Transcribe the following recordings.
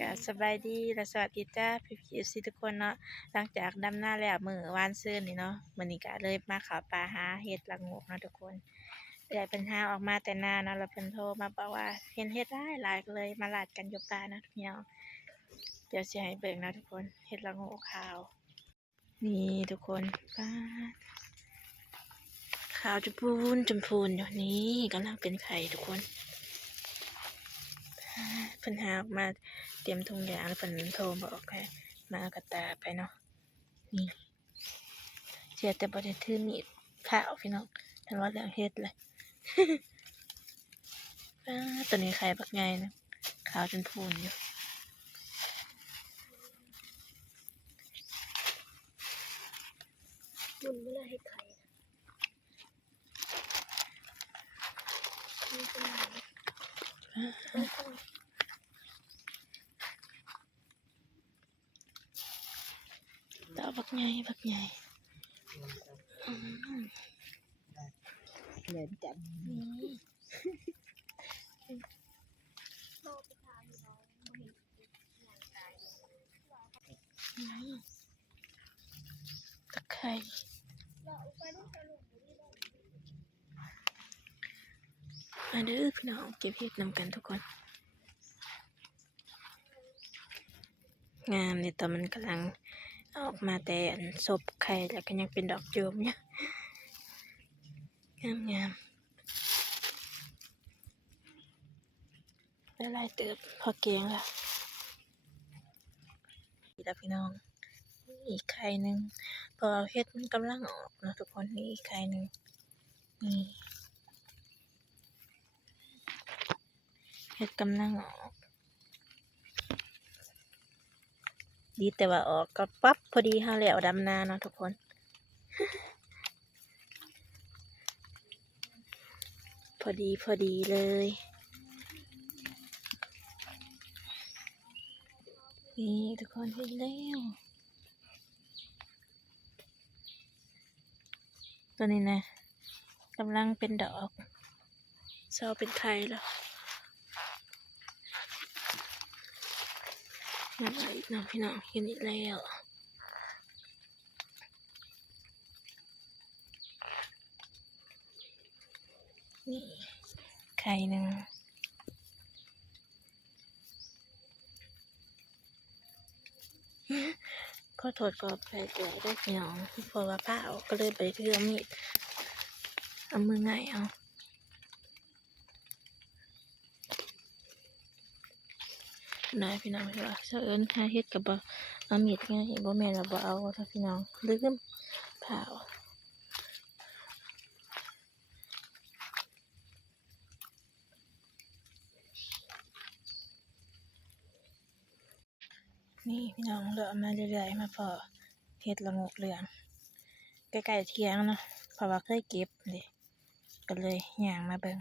ก็สบายดีและสวัสดีจ้าพี่ๆ FC ทุกคนเนาะหลังจากดำนาแล้วมื้อวานซืนนี่เนาะมื้อนี้ก็เลยมาเข้าป่าหาเห็ดละโงกเนาะทุกคนเอื้อยเพิ่นหาออกมาแต่นาเนาะแล้วเพิ่นโทรมาบอกว่าเห็นเห็ดหลายๆก็เลยมาลาดกันอยู่ป่านะพี่น้องเดี๋ยวสิให้เบิ่งนะทุกคนเห็ดละโงกขาวนี่ทุกคนป๊าดขาวชมพูนอยู่นี่กำลังเป็นไข่ทุกคนเพิ่นหาออกมาเตรียมถุงยางแล้วเพิ่นโทรบอกให้มาเอากระตาไปเนาะนี่เสียแต่บ่ได้ถือมีดผ่าเอาพี่น้องเพิ่นว่าเรื่องเฮ็ดเลย ตัวนี้ไข่บักใหญ่นะขาวจนพูนอยู่มุนเมื่อให้ไข่นี่เป็นไหนต้อง ตัวบักใหญ่เดินจับนี่ โลกไปทางน้องไม่เห็นอย่างตาย ตะไคร้เราไปต้องสรุปดูที่เรา มาเด้อพี่น้องเก็บเห็ดนำกันทุกคนงามเนี่ยตอนมันกำลังออกมาแต่อันศพไข่แล้วก็ยังเป็นดอกโจมเนี่ยงามแล้วลายเติบพอเกียงละนี่แล้วพี่น้องนี่อีกไข่หนึ่งพอเห็ดมันกำลังออกนะทุกคนนี่อีกไข่หนึ่งนี่เห็ดกำลังออกดีแต่ว่าออกก็ปั๊บพอดีเฮาแล้วดำนาเนาะทุกคน พอดีเลยนี่ทุกคนเห็นแล้วตัวนี้นะกำลังเป็นดอกเศร้าเป็นไข่แล้วนั่นอีกน้องพี่น้องเห็นอีกแล้วนี่ไข่หนึ่งขอโทษก็ไปเจอได้พี่น้องเพราะว่าผ้าออกก็เลยไปเทือมีดเอามือง่ายเอานายพี่น้องพี่ว่าเสือเอิญหาเฮ็ดกับบ่เอามีดง่ายบ่แม่นเราบ่เอาถ้าพี่น้องลืมผ้าออกนี่พี่น้องเลาะมาเรื่อยๆมาพอเฮ็ดละโงกเหลืองใกล้ๆเที่ยงเนาะเพราะว่าเคยเก็บเด้ก็เลยย่างมาเบิ่ง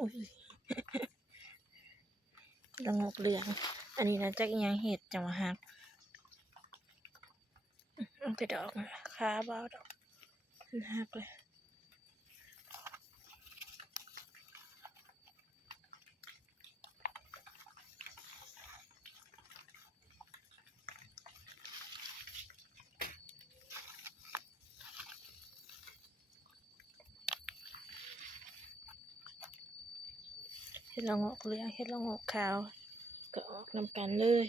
อุ้ย ละโงกเหลืองอันนี้นะจักอิหยังเห็ดจังหวะฮักมันไปดอกขาเบาดอกมันฮักเลยเห็ดละโงกเหลืองเห็ดละโงกขาวก็ออกนำกันเลย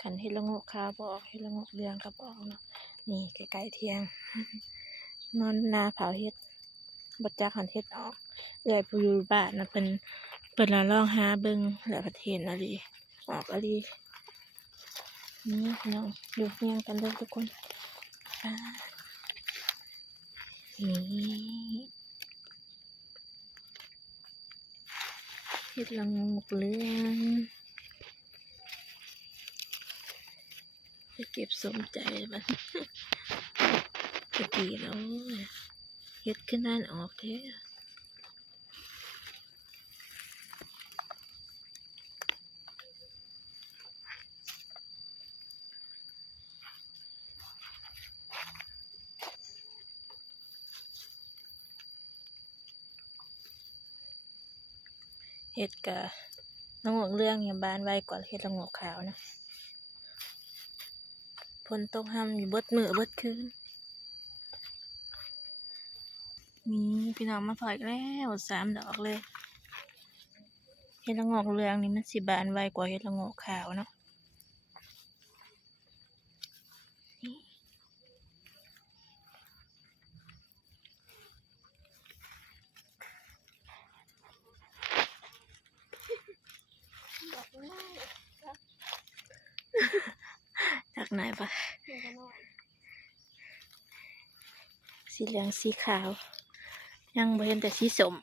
ขันเห็ดละโงกขาวบออกเห็ดละโงกเหลืองก็บออกเนาะนี่ใกล้ๆเที่ยง นอนนาเผาเห็ดบัดจักหันเห็ดออกเอื้อยผู้อยู่บ้านนะเพิ่นละลองหาเบิ่งแล้วก็เห็นอะลีออกอะลีนี่พี่น้องอยู่เฮียงกันเลยทุกคนอ่านี่เห็ดละโงกเหลืองไปเก็บสมใจมันตะกี้แล้วเห็ดขึ้นนั่นออกแท้เห็ดกะ ละโงกเรื่องเนี่ยบานไวกว่าเห็ดละโงกขาวนะฝนตกห้ำอยู่เบิดมื้อเบิดคืนมีพี่น้องมาถอยแล้ว3 ดอกเลยเห็ดละโงกเรื่องนี่มันสิบานไวกว่าเห็ดละโงกขาวเนาะบอกง่าย จากไหนปะ เดี๋ยวกันหน่อย สีเหลืองสีขาว ยังบ่เห็นแต่สีส้ม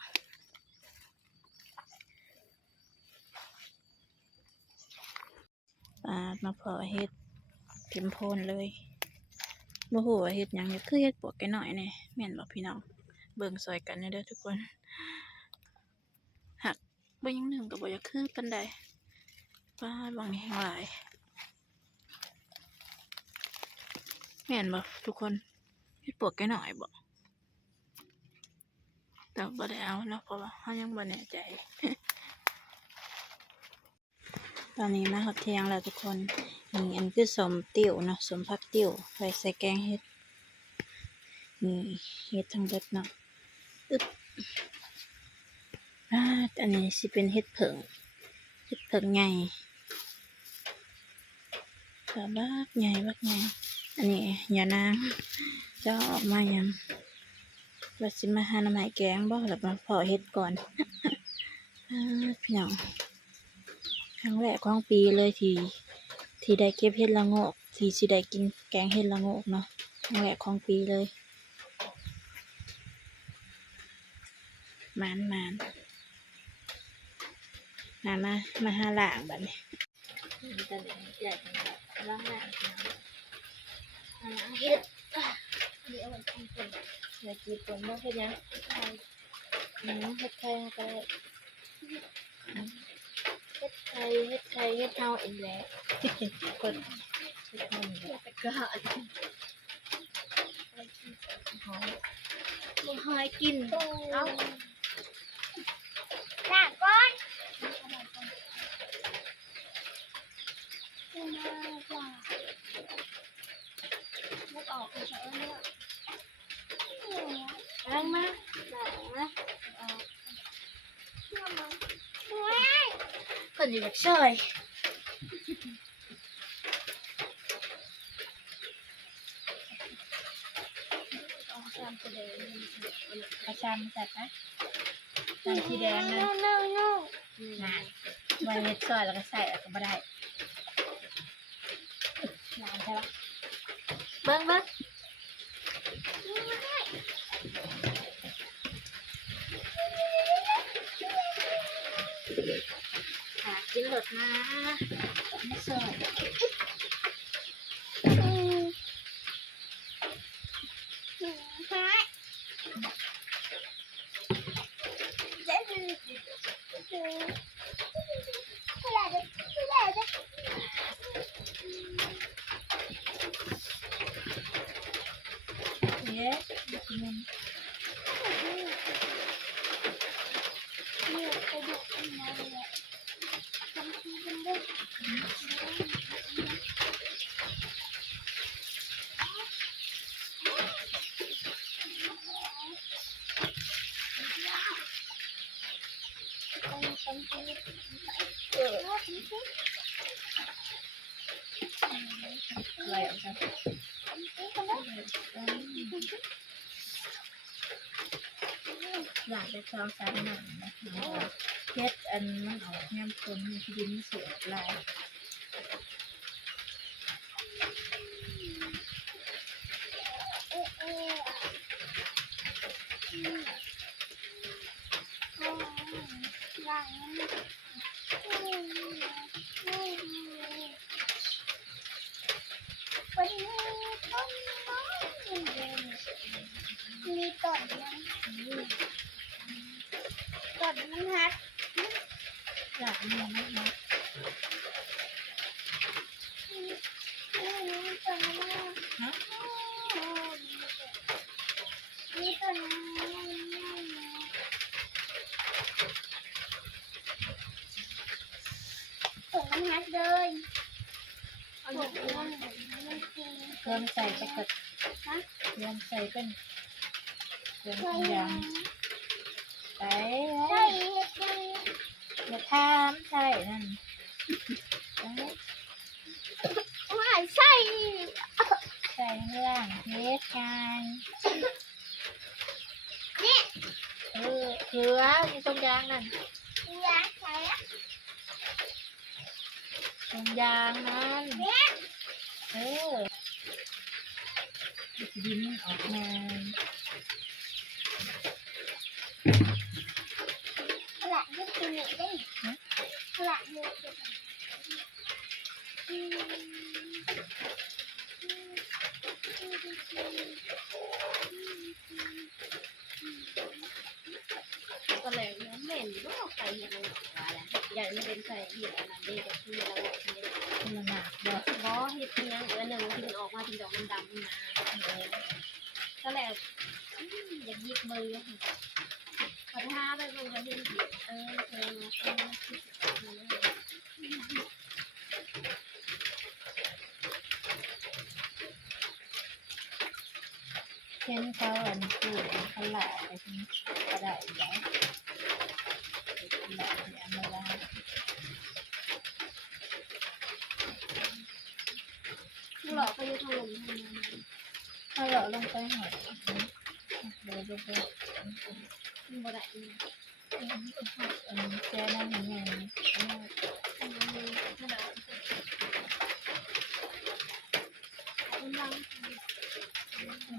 ปาดมาเพาะเห็ดเต็มโพนเลยบ่ฮู้ว่าเฮ็ดหยังเนี่ยคือเฮ็ดปวกแกน้อยแน่แม่นบ่พี่น้องเบิ่งซอยกันเด้อทุกคนหักบ่ยังหนึ่งก็บ่อยากคือปานใดปาดบางแห่งหลายแม่นบ่ทุกคนเฮ็ดปวกแกน้อยบ่แต่บ่ได้เอาเนาะเพราะว่าเฮายังบ่แน่ใจ ตอนนี้มาฮอดเที่ยงแล้วทุกคนนี่อันคือสมติ๋วเนาะสมผักติ๋วไว้ใส่แกงเฮ็ดนี่เฮ็ดทั้งเบิดเนาะอึ๊บอันนี้สิเป็นเฮ็ดเผิงใหญ่ก็บักใหญ่อันนี้อย่านางจะเอาออกมายังว่าสิมาหาหน่อไม้แกงบ่แล้วมาเพาะเฮ็ดก่อน พี่น้องครั้งแรกของปีเลยที่ได้เก็บเห็ดละโงกที่สิได้กินแกงเห็ดละโงกเนาะครั้งแรกของปีเลยมานมาหาล่างบัดนี้ตอนนี้ใหญ่จังเลยล่างเฮ็ด อันนี้เอาไว้กินก่อน อยากกินคนบ่เฮ็ดหยังเฮ็ดไข่ก็ได้เฮ็ดไข่เฮ็ดเฮาเองแหละคนเฮ็ดเฮานี่แหละ แต่ก็หากิน หอม บ่หายกินเอาล้างก่อนมุกออกเฉยๆเนี่ย ล้างมา เพิ่นสิอยากช่วยเอาชามใส่ปะชามสีแดงนะน่ะไว้เฮ็ดซอยแล้วก็ใส่แล้วก็บ่ได้ล้างใช่ปะเบิ่งกินหลดนะไม่ซอยเย้อะไรอ่ะจ๊ะอยากจะลองใส่หนังนะคะเพชรอันมันออกแง้มคนมีที่ดินสวยลายมีต้นมันหัก อยากมีนะคะ ต้นมัน ฮะ มีต้นม มันฮักเลยเอาหมดเลยมันกิน เครื่องใส่ไปกด ฮะ เครื่องใส่เป็นเครื่อง ใช่ ทุกอย่างไป ใช่ใช่ อย่าทามใช่นั่นไป ไม่ใช่ ใส่ข้างล่างเทสกัน นี่ เกลืออยู่ตรงยางนั่น ยาใส่ ตรงยางนั่น เนี่ย ดินออกมา หลังยืดตัวนี้ได้หลังยืดตัวก็เลยเหม็นก็ใส่ยังไงอะไรอย่างนี้เป็นใส่เห็ดอันนั้นเด็กที่เราบอกที่ มันหนักบ่ บอเห็ดเนี้ยหนึ่งที่มันออกมาเป็นดอกดำๆมาก็แล้วอยากยิบมือขอท้าไปดูกันที่เช่นเขาอันพูดเขาหลาไปที่กระไดแล้วหลาเนี่ยมาละ หลอกไปอยู่ถล่ม ถ้าเราลงไปหาเลยลงไป บ่ได้ แค่นั้นเอง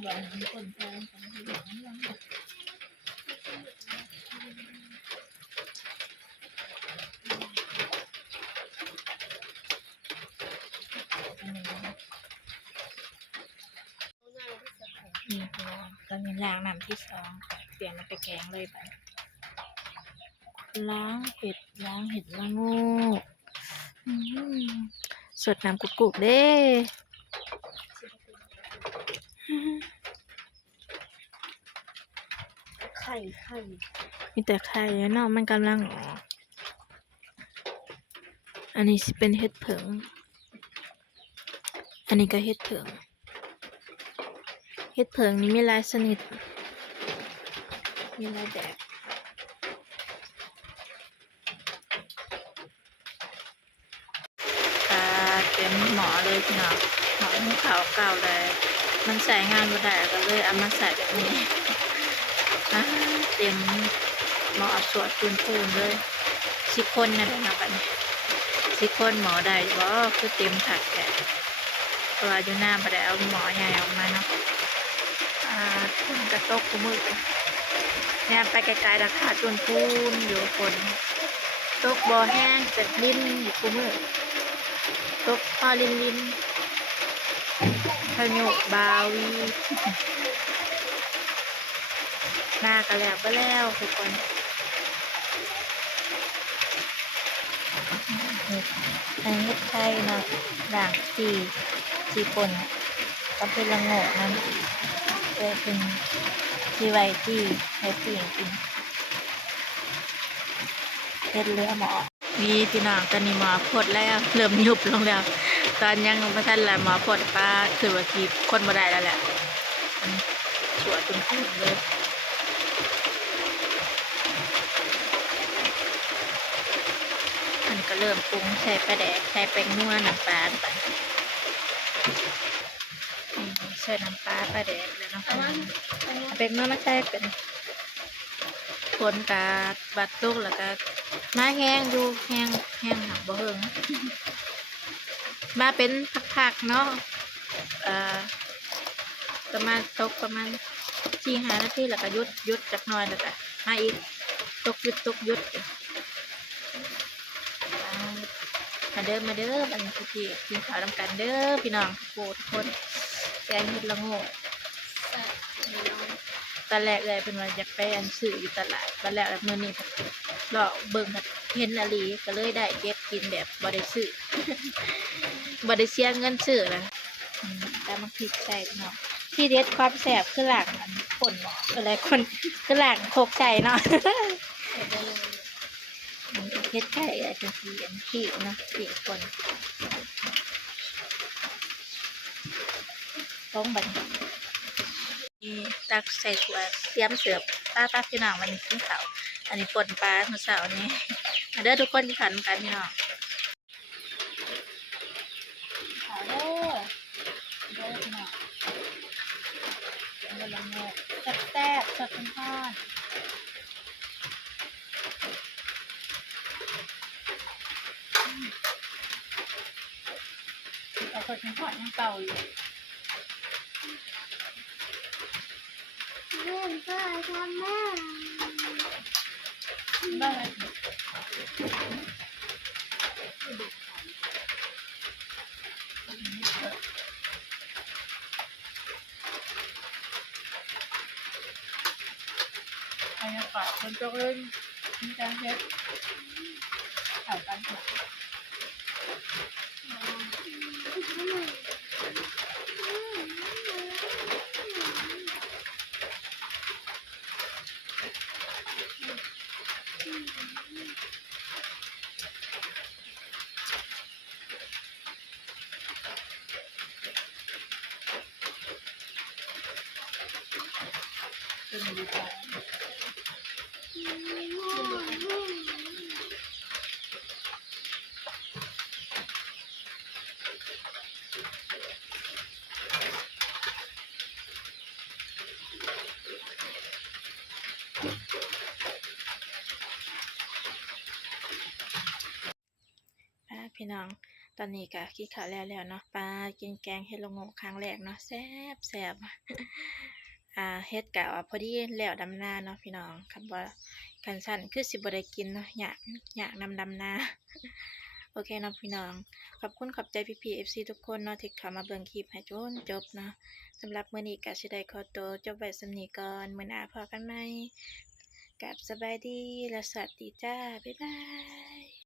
บอกให้คนแทนของที่หลังยังนี่คือตอนนี้ล้างน้ำที่สองเปลี่ยนมาไปแกงเลยไปล้างเห็ดละโงูสดน้ำกุกๆเด้ ไข่ มีแต่ไข่เนาะมันกำลังออกอันนี้สิเป็นเห็ดเผิงอันนี้ก็เห็ดเผิงเห็ดเผิงนี่มีหลายชนิดมีหลายแบบเต็มหมอเลยพี่น้องหมอหุงข้าวเก่าเลยมันใส่งานบ่ได้ก็เลยเอามาใส่แบบนี้เต็มหมอสวดปูนเลยสิคนนั่นแหละนะบัดนี้สิคนหมอได้บ่คือเต็มถักแกเพราะว่าอยู่หน้าบ่ได้เอาหมอใหญ่ออกมาเนาะคนกระตกกูมือเนี่ยไปไกลๆราคาปูนอยู่คนตกบ่อแห้งเกิดลิ้นอยู่กูมือตกพอลิ้นพายุบาวีหน้ากันแล้วก็แล้วทุกคนอันนี้ไทยเนาะด่างสี่คนกับเป็นละโง่นั้นเลยเป็นที่ไว้ที่ให้ผู้หญิงกินเฮ็ดเรือหมอมีพี่น้องตอนนี้หมอพดแล้วเริ่มยุบลงแล้วตอนยังพระท่านละหมอพดป้าคือว่าทีคนบ่ได้แล้วแหละสวยจนขึ้นเลยมันก็เริ่มปรุงใส่ปลาแดกใส่แป้งนัวน้ำปลาไปใส่น้ำปลาปลาแดกแล้วเนาะแป้งนัวมาใส่เป็นคนกาบัดตุกแล้วก็มาแห้งดูแห้งหักบ่เฮิงมาเป็นผักๆเนาะประมาณตกประมาณ4-5 นาทีแล้วก็หยุดจักหน่อยแล้วก็มาอีกตกหยุดมาเด้อบัดนี้พี่กินข้าวนำกันเด้อพี่น้องทุกคนแกงเห็ดละโง่ตอนแรกเลยเป็นว่าอยากไปอันซื้ออยู่ตลาดตอนแรกมื้อนี้เลาะเบิ่งเห็นอลีก็เลยได้เก็บกินแบบบ่ได้ซื้อ บ่ได้เสียเงินซื้อนะแต่มันพริกใส่เนาะที่เด็ดความแซ่บคือหลังอันคนเนาะอะไรคนคือหลังโคกใส่เนาะ เฮ็ดไก่จังซี่อันขี้เนาะขี้คนต้องบัดนี้ตักใส่ถ้วยเตรียมเสิร์ฟป้าพี่น้องวันนี้กินข้าวอันนี้ป่นปลาเมื่อเช้านี้มาเด้อทุกคนที่ขันกันพี่น้องข้าวเด้อพี่น้องเป็นละโงกแซ่บๆสดเป็นทอดแต่สดเป็นทอดยังเก่าอยู่ เล่นก็ทำแม่ บ้างไหมบรรยากาศมันจะเล่นมีการเฮ็ดถ่ายกันค่ะเป็นดีใจพี่น้องตอนนี้ก็กินข้าวแล้วเนาะปลากินแกงเฮ็ดละโงกครั้งแรกเนาะแซ่บเฮ็ดกะว่าพอดีแล้วดำนาเนาะพี่น้องคำว่าคันสั้นคือสิบ่ได้กินเนาะอยากนำดำนา โอเคเนาะพี่น้องขอบคุณขอบใจพี่ๆ FC ทุกคนเนาะที่เข้ามาเบิ่งคลิปให้จนจบเนาะสำหรับมื้อนี้ก็สิได้ขอตัวจบไว้ส่ำนี้ก่อนมื้อหน้าพอกันใหม่กับสบายดีและสวัสดีจ้าบ๊ายบาย